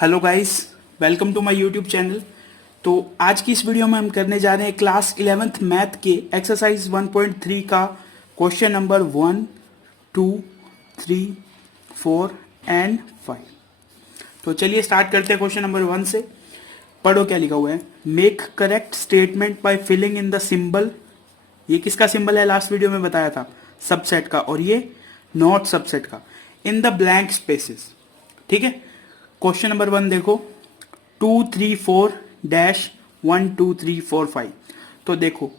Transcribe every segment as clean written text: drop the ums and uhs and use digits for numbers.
Hello guys, welcome to my YouTube channel. तो आज की इस वीडियो में हम करने जा रहे हैं क्लास 11th मैथ के एक्सरसाइज 1.3 का क्वेश्चन नंबर 1, 2, 3, 4 एंड 5। तो चलिए स्टार्ट करते हैं क्वेश्चन नंबर 1 से। पढ़ो क्या लिखा हुआ है। Make correct statement by filling in the symbol. ये किसका सिंबल है? लास्ट वीडियो में बताया था, सबसेट का, और ये नॉट सबसेट का। In the blank spaces. ठीक है। क्वेश्चन नंबर 1 देखो, 2, 3, 4 डैश 1, 2, 3, 4, 5। तो देखो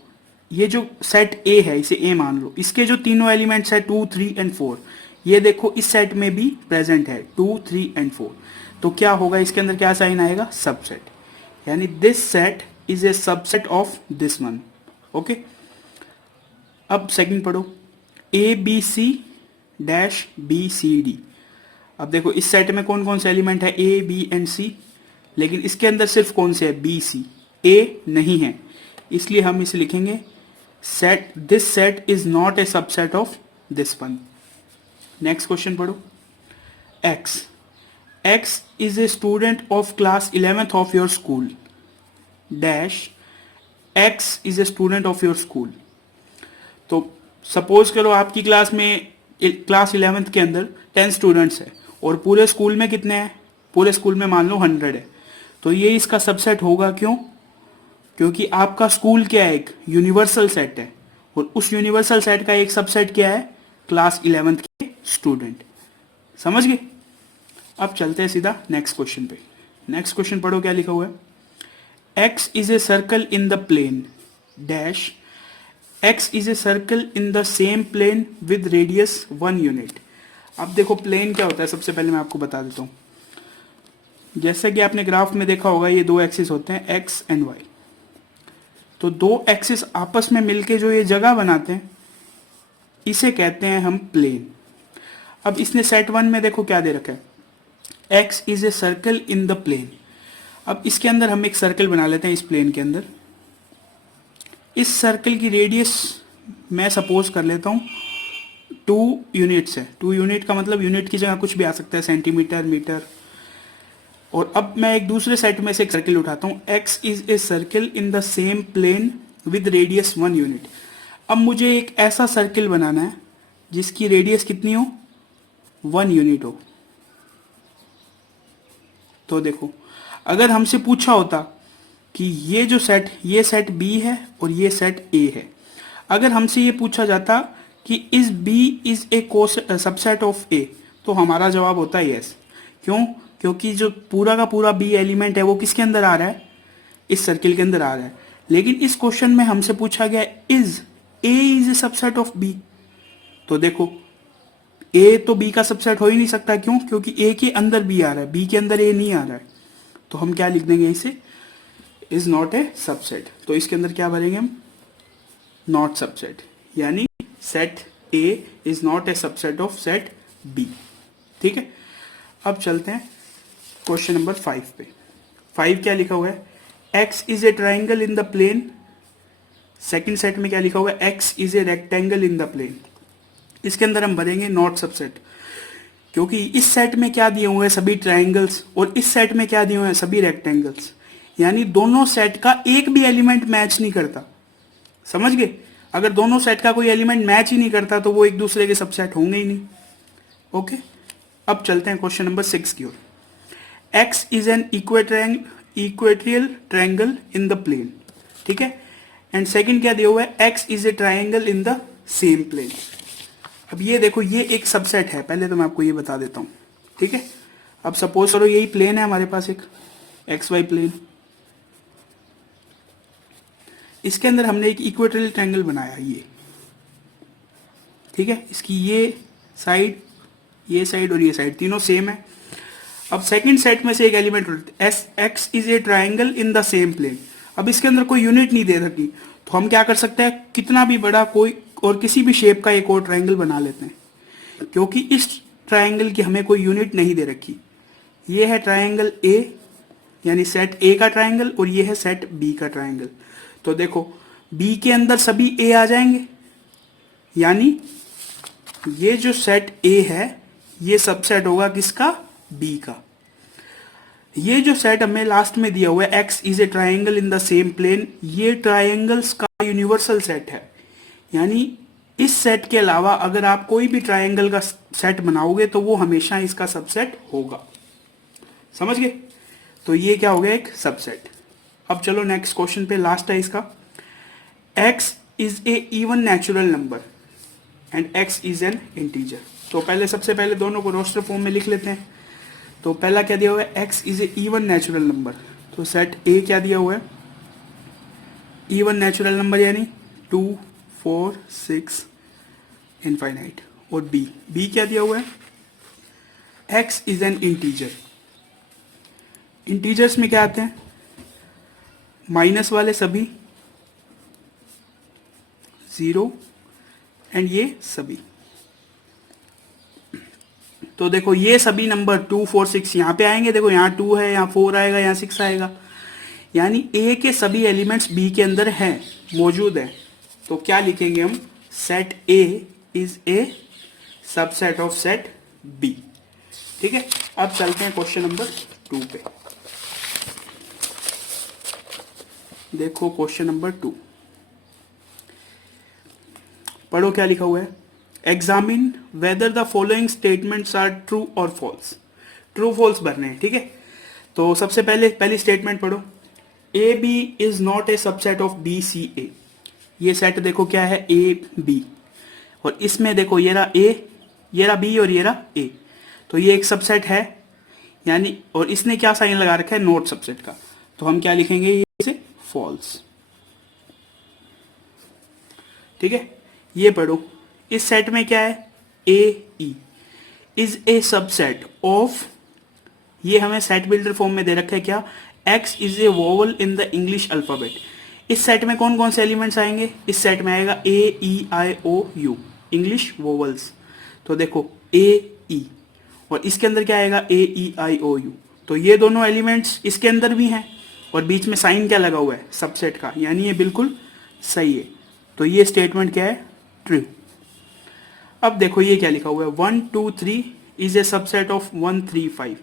ये जो सेट ए है, इसे ए मान लो, इसके जो तीनों एलिमेंट्स है 2, 3 एंड 4, ये देखो इस सेट में भी प्रेजेंट है 2, 3 एंड 4। तो क्या होगा, इसके अंदर क्या साइन आएगा? सबसेट। यानी this set is a subset of this one. Okay. अब सेकंड पढ़ो, A B C dash B C D. अब देखो इस सेट में कौन कौन से एलिमेंट है? ए बी एंड सी। लेकिन इसके अंदर सिर्फ कौन से है? B C. ए नहीं है, इसलिए हम इसे लिखेंगे set, this set is not a subset of this one. Next question पढ़ो, X. X is a student of class 11th of your school dash X is a student of your school. तो suppose करो आपकी class में, class 11th के अंदर 10 students है और पूरे स्कूल में कितने हैं? पूरे स्कूल में मान लो 100 है। तो ये इसका सबसेट होगा। क्यों? क्योंकि आपका स्कूल क्या है? एक यूनिवर्सल सेट है, और उस यूनिवर्सल सेट का एक सबसेट क्या है? क्लास 11th के स्टूडेंट। समझ गए? अब चलते हैं सीधा नेक्स्ट क्वेश्चन पे। नेक्स्ट क्वेश्चन पढ़ो क्या लिखा हुआ है। X is a circle in the plane dash x is a circle in the same plane with radius 1 unit। अब देखो प्लेन क्या होता है, सबसे पहले मैं आपको बता देता हूं। जैसे कि आपने ग्राफ में देखा होगा, ये दो एक्सिस होते हैं x एंड y। तो दो एक्सिस आपस में मिलके जो ये जगह बनाते हैं, इसे कहते हैं हम प्लेन। अब इसने सेट 1 में देखो क्या दे रखा है, x is a circle in the plane। अब इसके अंदर हम एक सर्कल बना लेते हैं, इस प्लेन के अंदर। इस सर्कल की रेडियस मैं सपोज कर लेता हूँ 2 यूनिट्स है। 2 यूनिट का मतलब यूनिट की जगह कुछ भी आ सकता है, सेंटीमीटर, मीटर। और अब मैं एक दूसरे सेट में से एक सर्कल उठाता हूँ, x is a circle in the same plane with radius 1 unit. अब मुझे एक ऐसा सर्कल बनाना है जिसकी रेडियस कितनी हो? 1 यूनिट हो। तो देखो, अगर हमसे पूछा होता कि ये जो सेट, ये सेट B है और ये सेट A है, अगर हमसे ये पूछा जाता कि is B is a subset of A, तो हमारा जवाब होता है यस। क्यों? क्योंकि जो पूरा का पूरा B एलिमेंट है वो किसके अंदर आ रहा है? इस सर्किल के अंदर आ रहा है। लेकिन इस क्वेश्चन में हमसे पूछा गया is A is a subset of B। तो देखो A तो B का सबसेट हो ही नहीं सकता। क्यों? क्योंकि A के अंदर B आ रहा है, B के अंदर A नहीं आ रहा है। तो हम क्या लिख देंगे इसे? Is not a subset. तो इसके अंदर क्या भरेंगे हम? Not subset. यानी set A is not a subset of set B. ठीक है। अब चलते हैं क्वेश्चन नंबर 5 पे। 5 क्या लिखा हुआ है? X is a triangle in the plane. Second set में क्या लिखा हुआ है? X is a rectangle in the plane. इसके अंदर हम भरेंगे नॉट सबसेट, क्योंकि इस सेट में क्या दिए हुए हैं? सभी ट्राइंगल्स। और इस सेट में क्या दिए हुए हैं? सभी रेक्टेंगल्स। यानी दोनों सेट का एक भी एलिमेंट मैच नहीं करता। समझ गए? अगर दोनों सेट का कोई एलिमेंट मैच ही नहीं करता तो वो एक दूसरे के सबसेट होंगे ही नहीं। ओके। अब चलते हैं क्वेश्चन नंबर 6 की ओर। X is an equilateral triangle in the plane. ठीक है। एंड सेकंड क्या दिया हुआ है? X is a triangle in the same plane. अब ये देखो, ये एक सबसेट है, पहले तो मैं आपको ये बता देता हूं। ठीक है। अब सपोज करो यही प्लेन है हमारे पास, एक एक्स वाई प्लेन। इसके अंदर हमने एक इक्वेटोरियल ट्रायंगल बनाया, ये। ठीक है। इसकी ये साइड और ये साइड तीनों सेम है। अब सेकंड सेट में से एक element S, X is a triangle in the same plane. अब इसके अंदर कोई यूनिट नहीं दे रखी, तो हम क्या कर सकते हैं? कितना भी बड़ा कोई और किसी भी शेप का एक और ट्रायंगल बना लेते हैं, क्योंकि इस ट्रायंगल की हमें कोई यूनिट नहीं दे रखी। ये है ट्रायंगल ए, यानी सेट ए का ट्रायंगल, और ये है सेट बी का ट्रायंगल। तो देखो B के अंदर सभी A आ जाएंगे, यानी ये जो सेट A है ये सबसेट होगा किसका? B का। ये जो सेट हमें लास्ट में दिया हुआ है X is a triangle in the same plane, ये ट्राइंगल्स का यूनिवर्सल सेट है। यानी इस सेट के अलावा अगर आप कोई भी ट्राइंगल का सेट बनाओगे तो वो हमेशा इसका सबसेट होगा। समझ गए? तो ये क्या हो गया, एक सबसेट। अब चलो नेक्स्ट क्वेश्चन पे, लास्ट है इसका। x is A even natural number and x is an integer. तो पहले सबसे पहले दोनों को रोस्टर फॉर्म में लिख लेते हैं। तो पहला क्या दिया हुआ है, x is A even natural number, तो सेट A क्या दिया हुआ है, इवन नेचुरल नंबर यानी 2 4 6 इनफाइनाइट। और B क्या दिया हुआ है, x is an integer. Integers में क्या आते हैं, माइनस वाले सभी, 0 एंड ये सभी। तो देखो ये सभी नंबर 2 4 6 यहाँ पे आएंगे। देखो यहाँ 2 है, यहाँ 4 आएगा, यहाँ 6 आएगा। यानी A के सभी एलिमेंट्स B के अंदर हैं, मौजूद है। तो क्या लिखेंगे हम, set A is a subset of set B। ठीक है, अब चलते हैं क्वेश्चन नंबर 2 पे। देखो क्वेश्चन नंबर 2, पढ़ो क्या लिखा हुआ है। Examine whether the following statements are true और फॉल्स। ट्रू फॉल्स भरने हैं। ठीक है, तो सबसे पहले पहली स्टेटमेंट पढ़ो, A B is not a subset of B C A. ये सेट देखो क्या है, ए बी, और इसमें देखो ये रहा ए, ये रहा बी और ये रहा ए। तो ये एक सबसेट है, यानी, और इसने क्या साइन लगा रखा है, नॉट सबसेट का। तो हम क्या लिखेंगे, ये इसे फॉल्स। ठीक है, ये पढ़ो, इस सेट में क्या है, A E is a subset of, ये हमें सेट बिल्डर फॉर्म में दे रखा है क्या, x is A vowel in the English alphabet. इस सेट में कौन कौन से एलिमेंट्स आएंगे, इस सेट में आएगा ए ई आई ओ यू, इंग्लिश वोवल्स। तो देखो ए ई, और इसके अंदर क्या आएगा, ए ई आई ओ यू। तो ये दोनों एलिमेंट्स इसके अंदर भी हैं, और बीच में साइन क्या लगा हुआ है, सबसेट का, यानी ये बिल्कुल सही है। तो ये स्टेटमेंट क्या है, ट्रू। अब देखो ये क्या लिखा हुआ है, 1 2 3 इज ए सबसेट ऑफ 1 3 5।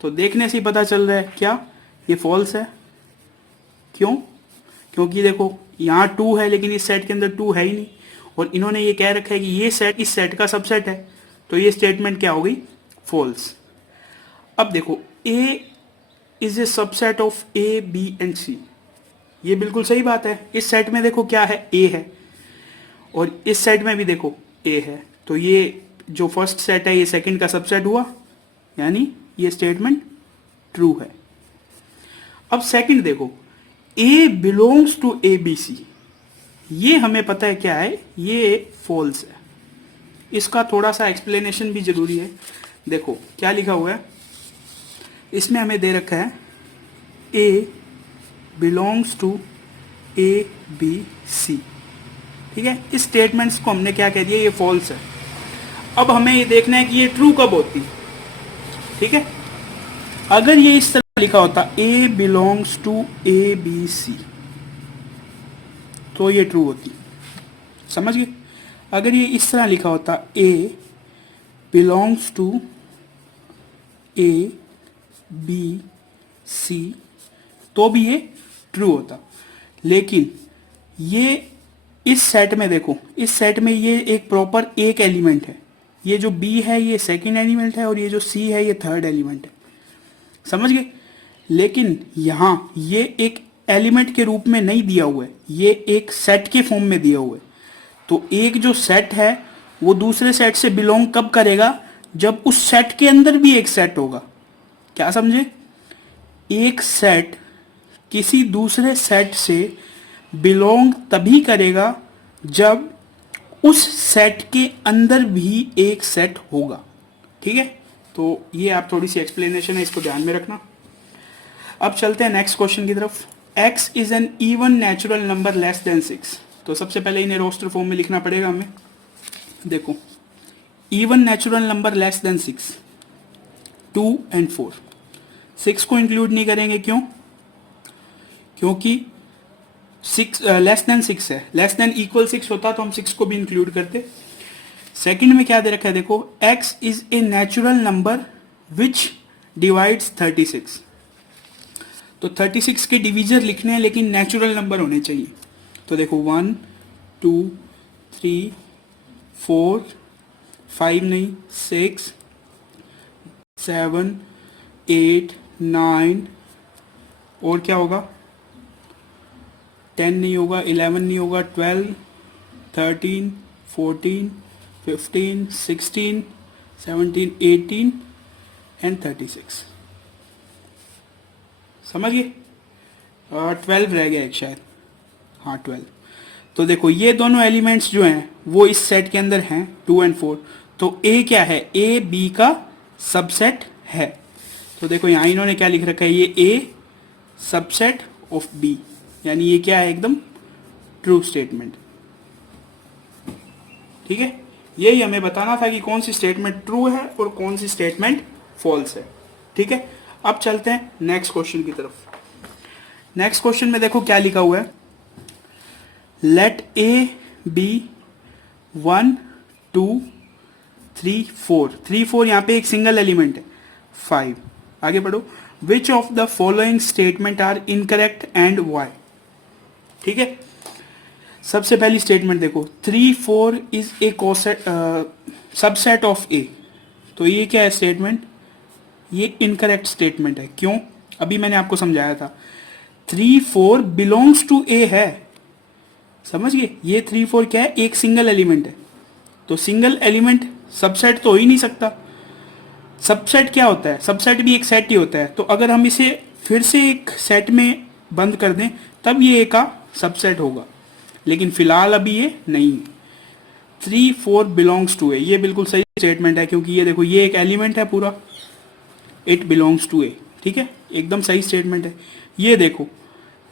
तो देखने से ही पता चल रहा है क्या, ये फॉल्स है। क्यों, क्योंकि देखो यहाँ 2 है लेकिन इस सेट के अंदर 2 है ही नहीं, और इन्होंने ये कह रखा है कि ये सेट इस सेट का सबसेट है। तो ये स्टेटमेंट क्या हो गई, फॉल्स। अब देखो A is a subset of A B and C, ये बिल्कुल सही बात है। इस सेट में देखो क्या है, ए है, और इस सेट में भी देखो ए है। तो ये जो फर्स्ट सेट है ये सेकंड का सबसेट हुआ, यानी ये स्टेटमेंट ट्रू है। अब सेकंड देखो, A belongs to A B C, ये हमें पता है क्या है, ये फॉल्स है। इसका थोड़ा सा एक्सप्लेनेशन भी जरूरी है। देखो क्या लिखा हुआ है, इसमें हमें दे रखा है A belongs to A B C. ठीक है, इस स्टेटमेंट्स को हमने क्या कह दिया, ये फॉल्स है। अब हमें ये देखना है कि ये ट्रू कब होती। ठीक है, अगर ये इस तरह लिखा होता A belongs to A B C, तो ये ट्रू होती। समझ गए? अगर ये इस तरह लिखा होता A belongs to A B C, तो भी ये ट्रू होता। लेकिन ये इस सेट में देखो, इस सेट में ये एक प्रॉपर एक एलिमेंट है, ये जो बी है ये सेकंड एलिमेंट है, और ये जो सी है ये थर्ड एलिमेंट है। समझ गए? लेकिन यहां ये एक एलिमेंट के रूप में नहीं दिया हुआ है, ये एक सेट के फॉर्म में दिया हुआ है। तो एक जो सेट है वो दूसरे सेट से बिलोंग कब करेगा, जब उस सेट के अंदर भी एक सेट होगा। क्या समझे? एक सेट किसी दूसरे सेट से बिलोंग तभी करेगा जब उस सेट के अंदर भी एक सेट होगा। ठीक है, तो ये आप थोड़ी सी एक्सप्लेनेशन है, इसको ध्यान में रखना। अब चलते हैं नेक्स्ट क्वेश्चन की तरफ। x is an even natural number less than 6। तो सबसे पहले इन्हें रोस्टर फॉर्म में लिखना पड़ेगा हमें। देखो even natural number less than 6, 2 and 4। 6 को इंक्लूड नहीं करेंगे, क्यों? क्योंकि 6 लेस देन 6 है, लेस देन इक्वल 6 होता तो हम 6 को भी इंक्लूड करते। सेकंड में क्या दे रखा है, देखो x is a natural number which divides 36। तो 36 के डिवीजर लिखने हैं लेकिन नेचुरल नंबर होने चाहिए। तो देखो 1 2 3 4 5 नहीं 6 7 8 9 और क्या होगा 10 नहीं होगा 11 नहीं होगा 12 13 14 15 16 17 18 एंड 36। समझ गए? 12 रह गया एक शायद, हाँ 12। तो देखो ये दोनों एलिमेंट्स जो हैं वो इस सेट के अंदर हैं 2 एंड 4। तो ए क्या है? ए बी का सबसेट है। तो देखो यहाँ इन्होंने क्या लिख रखा है, ये ए सबसेट ऑफ बी, यानी ये क्या है? एकदम ट्रू स्टेटमेंट। ठीक है, यही हमें बताना था कि कौन सी स्टेटमेंट ट्रू है और कौन सी स्टेटमेंट फॉल्स है। ठीक है, अब चलते हैं नेक्स्ट क्वेश्चन की तरफ। नेक्स्ट क्वेश्चन में देखो क्या लिखा हुआ है, लेट ए बी 1 2 3 4। 3 4 यहाँ पे एक सिंगल एलिमेंट है। 5 आगे बढ़ो, which of the following statement are incorrect and why. ठीक है, सबसे पहली स्टेटमेंट देखो 3 4 is a subset of A. तो ये क्या है स्टेटमेंट? ये इनकरेक्ट स्टेटमेंट है। क्यों? अभी मैंने आपको समझाया था 3 4 बिलोंग्स टू ए है। समझ गए? ये 3 4 क्या है? एक सिंगल एलिमेंट है। तो सिंगल एलिमेंट सबसेट तो हो ही नहीं सकता। सबसेट क्या होता है? सबसेट भी एक सेट ही होता है। तो अगर हम इसे फिर से एक सेट में बंद कर दें तब ये ए का सबसेट होगा, लेकिन फिलहाल अभी ये नहीं है। 3 4 बिलोंग्स टू ए, ये बिल्कुल सही स्टेटमेंट है, क्योंकि ये देखो ये एक एलिमेंट है पूरा, इट बिलोंग्स टू ए। ठीक है, एकदम सही स्टेटमेंट है। ये देखो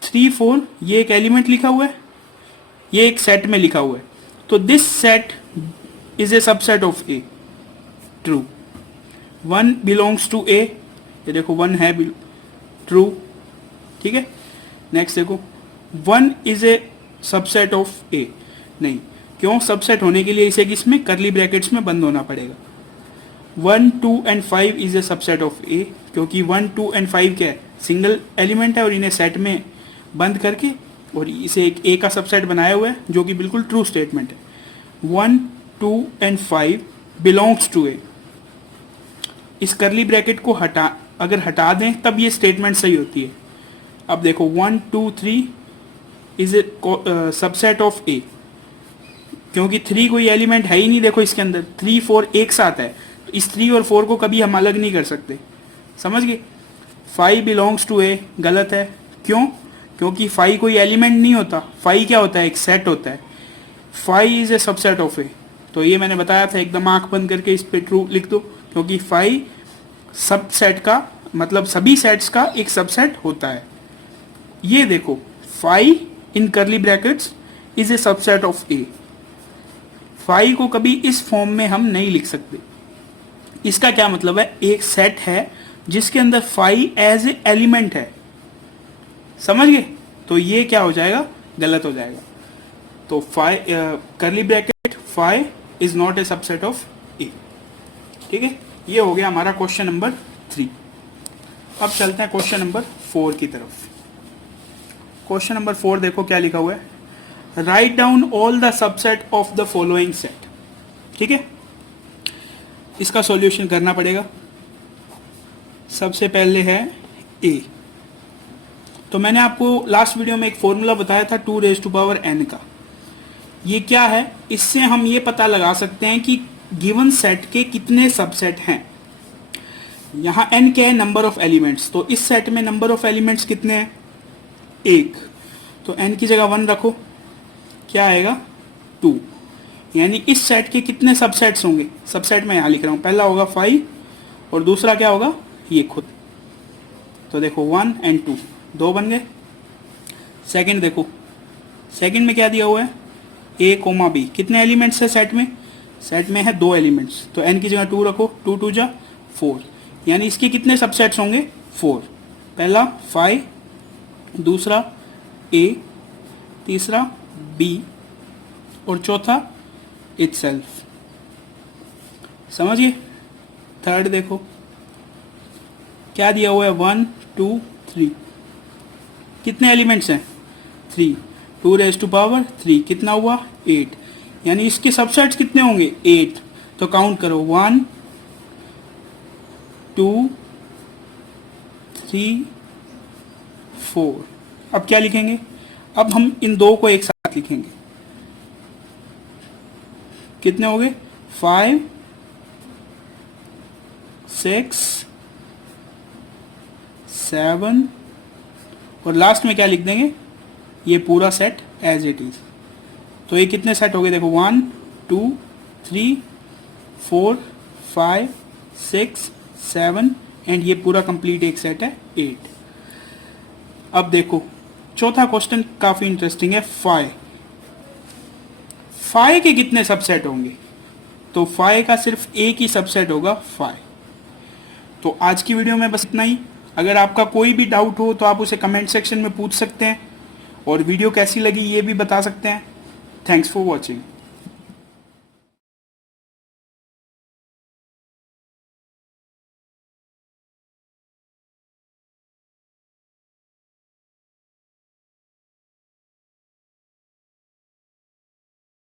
3 4 ये एक एलिमेंट लिखा हुआ है, ये एक सेट में लिखा हुआ है। तो this set is a subset of A, true. 1 belongs to A, ये देखो 1 है ट्रू। ठीक है, नेक्स्ट देखो 1 इज ए सबसेट ऑफ ए, नहीं। क्यों? सबसेट होने के लिए इसे किसमें? करली ब्रैकेट्स में बंद होना पड़ेगा। 1 2 and 5 is a subset of A, क्योंकि 1 2 एंड 5 क्या है? सिंगल एलिमेंट है और इन्हें सेट में बंद करके और इसे एक ए का सबसेट बनाया हुआ है, जो कि बिल्कुल ट्रू स्टेटमेंट है। 1 2 एंड 5 बिलोंग्स टू ए। इस करली ब्रैकेट को अगर हटा दें तब ये स्टेटमेंट सही होती है। अब देखो 1 2 3 is a subset of A, क्योंकि 3 कोई एलिमेंट है ही नहीं। देखो इसके अंदर 3 4 एक साथ है, तो इस 3 और 4 को कभी हम अलग नहीं कर सकते। समझ गए? 5 बिलोंग्स टू ए गलत है। क्यों? क्योंकि 5 कोई एलिमेंट नहीं होता। 5 क्या होता है? एक सेट होता है। 5 is a subset of A. तो ये मैंने बताया था, एकदम आंख बंद करके इस पे ट्रू लिख दो, क्योंकि 5 सबसेट का मतलब सभी सेट्स का एक सबसेट होता है। ये देखो 5 in curly brackets is a subset of A. 5 को कभी इस फॉर्म में हम नहीं लिख सकते। इसका क्या मतलब है? एक सेट है जिसके अंदर 5 एज ए एलिमेंट है। समझ गए? तो ये क्या हो जाएगा? गलत हो जाएगा। तो 5 curly bracket 5 is not a subset of A. ठीक है, ये हो गया हमारा क्वेश्चन नंबर 3। अब चलते हैं क्वेश्चन नंबर 4 की तरफ। क्वेश्चन नंबर 4 देखो क्या लिखा हुआ है, write down all the subset of the following set. ठीक है, इसका सॉल्यूशन करना पड़ेगा। सबसे पहले है ए। तो मैंने आपको लास्ट वीडियो में एक फॉर्मूला बताया था 2n का। ये क्या है? इससे हम ये पता लगा सकते हैं कि गिवन सेट के कितने सबसेट हैं। यहाँ n क्या है? Number of elements. तो इस सेट में नंबर ऑफ एलिमेंट्स कितने हैं? 1। तो n की जगह 1 रखो, क्या आएगा? 2। यानी इस सेट के कितने सबसेट्स होंगे? सबसेट में यहाँ लिख रहा हूँ, पहला होगा 5 और दूसरा क्या होगा? ये खुद। तो देखो 1 एंड 2, 2 बन गए। सेकंड देखो, सेकंड में क्या दिया हुआ है? a, b। कितने एलिमेंट्स है सेट में? सेट में है 2 एलिमेंट्स। तो n की जगह 2 रखो, 2 2 जा 4। यानी इसके कितने सबसेट्स होंगे? 4। पहला 5, दूसरा a, तीसरा b और चौथा इटसेल्फ। समझिए? थर्ड देखो क्या दिया हुआ है? 1 2 3। कितने एलिमेंट्स हैं 3, 2 रेज टू पावर 3 कितना हुआ 8, यानी इसके सबसेट्स कितने होंगे 8। तो काउंट करो 1 2 3 4। अब क्या लिखेंगे, अब हम इन दो को एक साथ लिखेंगे, कितने हो गए 5 6 7 और लास्ट में क्या लिख देंगे, ये पूरा सेट एज इट इज। तो ये कितने सेट हो गए देखो 1 2 3 4 5 6 7 एंड ये पूरा कंप्लीट एक सेट है 8। अब देखो चौथा क्वेश्चन काफी इंटरेस्टिंग है। 5 के कितने सबसेट होंगे, तो 5 का सिर्फ एक ही सबसेट होगा 5। तो आज की वीडियो में बस इतना ही। अगर आपका कोई भी डाउट हो तो आप उसे कमेंट सेक्शन में पूछ सकते हैं और वीडियो कैसी लगी ये भी बता सकते हैं। Thanks for watching.